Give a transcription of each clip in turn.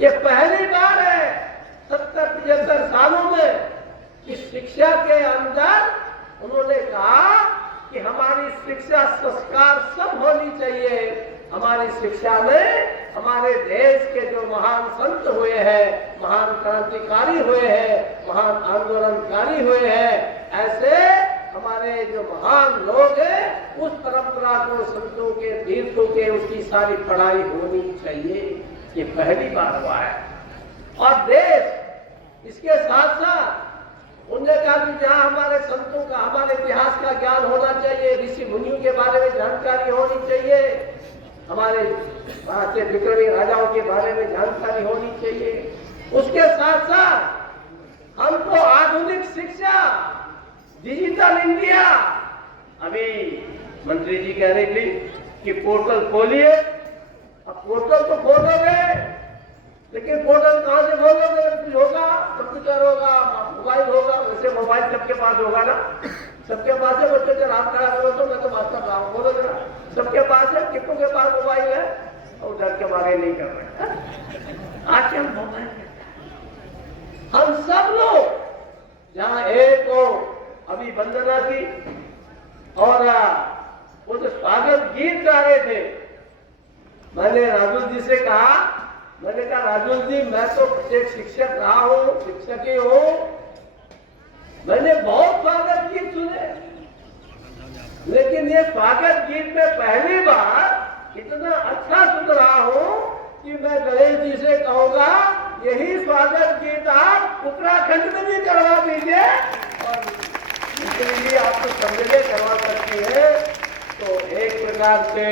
ये पहली बार है 70-75 सालों में कि शिक्षा के अंदर उन्होंने कहा कि हमारी शिक्षा संस्कार सब होनी चाहिए। हमारी शिक्षा में हमारे देश के जो महान संत हुए हैं, महान क्रांतिकारी हुए हैं, महान आंदोलनकारी हुए हैं, ऐसे हमारे जो महान लोग हैं उस परंपरा को, संतों के, तीर्थों के, उसकी सारी पढ़ाई होनी चाहिए। ये पहली बार हुआ है। और देश इसके साथ साथ उनने कहा कि जहाँ हमारे संतों का, हमारे इतिहास का ज्ञान होना चाहिए, ऋषि मुनियों के बारे में जानकारी होनी चाहिए, हमारे से विक्रमी राजाओं के बारे में जानकारी होनी चाहिए। उसके साथ साथ हमको आधुनिक शिक्षा, डिजिटल इंडिया, अभी मंत्री जी कह रही थी कि पोर्टल खोलिए। अब पोर्टल तो खोलोगे, लेकिन पोर्टल कहां से खोलोगे? कुछ होगा, कंप्यूटर होगा, मोबाइल होगा। वैसे मोबाइल सबके पास होगा ना, सबके पास है। बच्चों से रात खड़ा करो तो मैं तो बात कर रहा हूँ, बोलो जरा, सबके पास है। कितनों के पास मोबाइल है और डर के मारे नहीं कर रहे। आज हम मोबाइल, हम सब लोग जहाँ एक हो, अभी वंदना की और वो जो स्वागत गीत गा रहे थे, मैंने राजुल जी से कहा, मैंने कहा राजुल जी मैं तो एक शिक्षक रहा हूं, शिक्षक ही हूं, मैंने बहुत स्वागत गीत सुने, लेकिन ये स्वागत गीत में पहली बार इतना अच्छा सुन रहा हूं कि मैं गणेश जी से कहूंगा यही स्वागत गीत आप उत्तराखंड में भी करवा दीजिए। और इसलिए आपको समझे करवा सकती है। तो एक प्रकार से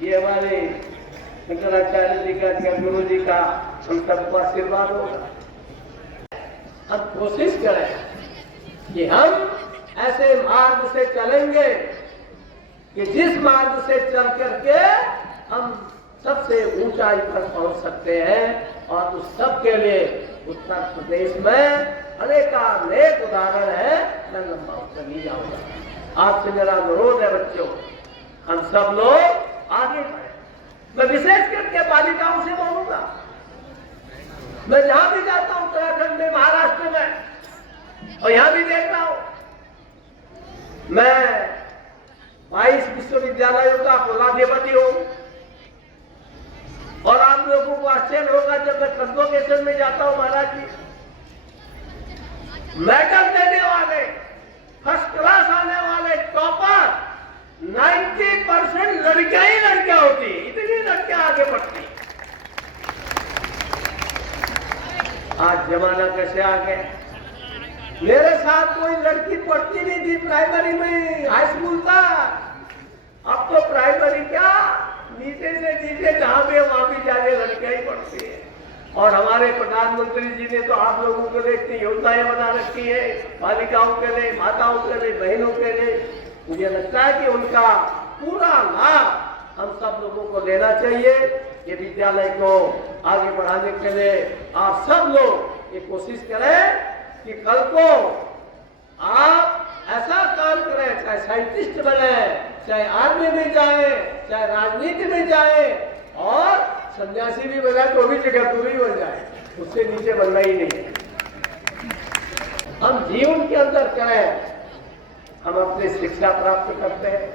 ये हमारे शंकराचार्य जी का, गुरु जी का हम सबको आशीर्वाद होगा। हम कोशिश करें कि हम ऐसे मार्ग से चलेंगे कि जिस मार्ग से चल करके हम सबसे ऊंचाई पर पहुंच सकते हैं। और उस सब के लिए उत्तर प्रदेश में अनेक उदाहरण है। मैं लंबा उत्तर नहीं जाऊंगा। आपसे मेरा अनुरोध है बच्चों, हम सब लोग आगे बढ़े। मैं विशेष करके बालिकाओं से बोलूंगा। मैं जहां भी जाता हूं, उत्तराखंड में, महाराष्ट्र में, और यहां भी देख रहा हूं, मैं 22 विश्वविद्यालयों का कुलाधिपति हूं। और आप लोगों को आश्चर्य होगा जब मैं कन्वोकेशन में जाता हूं, महाराज जी, मेडल देने वाले, फर्स्ट क्लास आने वाले टॉपर 90% लड़कियां ही लड़कियां होती, इतनी लड़कियां आगे बढ़ती। आज जमाना कैसे आ गया। मेरे साथ कोई लड़की पढ़ती नहीं थी प्राइमरी में, हाई स्कूल तक। अब तो प्राइमरी क्या, नीचे से नीचे जहां भी वहां भी जाके लड़कियां ही पढ़ती है। और हमारे प्रधानमंत्री जी ने तो आप लोगों के लिए इतनी योजनाएं बना रखी है, बालिकाओं के लिए, माताओं के लिए, बहनों के लिए। मुझे लगता है कि उनका पूरा लाभ हम सब लोगों को लेना चाहिए। ये विद्यालय को आगे बढ़ाने के लिए आप सब लोग ये कोशिश करें कि कल को आप ऐसा काम करें, चाहे साइंटिस्ट बने, चाहे आर्मी में जाए, चाहे राजनीति में जाए, और सन्यासी भी बना तो भी जगह पूरी हो जाए, उससे नीचे बनना ही नहीं है। हम जीवन के अंदर करें, हम अपनी शिक्षा प्राप्त करते हैं।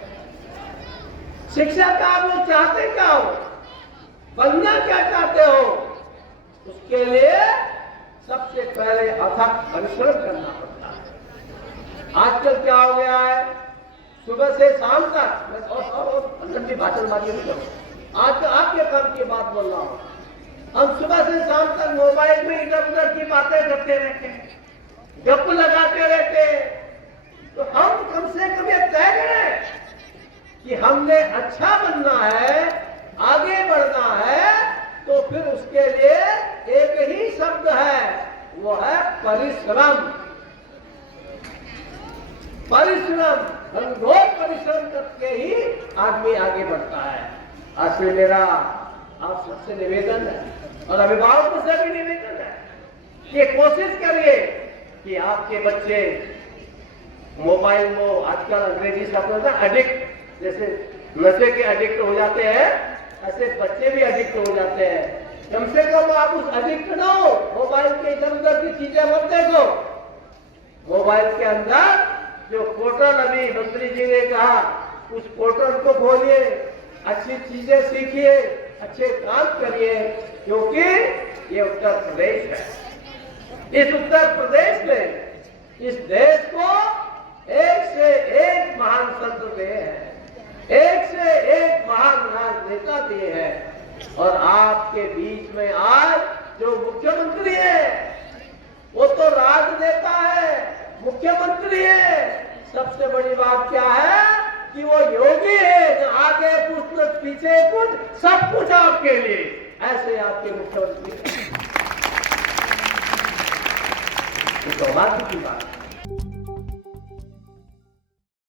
शिक्षा का आप लोग चाहते क्या हो, बनना क्या चाहते हो, उसके लिए सबसे पहले अथक परिश्रम करना पड़ता है। आजकल क्या हो गया है, सुबह से शाम तक, मैं और लंबी भाषण मारी नहीं करूँ, आज तो आपके काम की बात बोल रहा हूँ। हम सुबह से शाम तक मोबाइल में इधर उधर की बातें करते रहते हैं, गप लगाते रहते हैं। तो हम कम से कम ये तय करें कि हमने अच्छा बनना है, आगे बढ़ना है, तो फिर उसके लिए एक ही शब्द है, वो है परिश्रम। परिश्रम, घनघोर परिश्रम करके ही आदमी आगे बढ़ता है। आज से मेरा आप सबसे निवेदन है, और अभिभावकों से भी निवेदन है कि कोशिश करिए कि आपके बच्चे मोबाइल में, आजकल अंग्रेजी शब्द है एडिक्ट, जैसे नशे के एडिक्ट हो जाते हैं, ऐसे बच्चे भी एडिक्ट हो जाते हैं। कम से कम आप उस एडिक्ट न हो, मोबाइल के इधर उधर की चीजें मत देखो। मोबाइल के अंदर जो पोर्टल अभी मंत्री जी ने कहा, उस पोर्टल को खोलिए, अच्छी चीजें सीखिए, अच्छे काम करिए, क्योंकि ये उत्तर प्रदेश है। इस उत्तर प्रदेश में इस देश को एक से एक महान संत दिए हैं, एक से एक महान राजनेता दिए हैं, और आपके बीच में आज जो मुख्यमंत्री है वो तो राजनेता है, मुख्यमंत्री है। सबसे बड़ी बात क्या है कि वो योगी है, न आगे कुछ न पीछे कुछ, सब कुछ आपके लिए। ऐसे आपके मुख्यमंत्री है, ये सौभाग्य की बात है।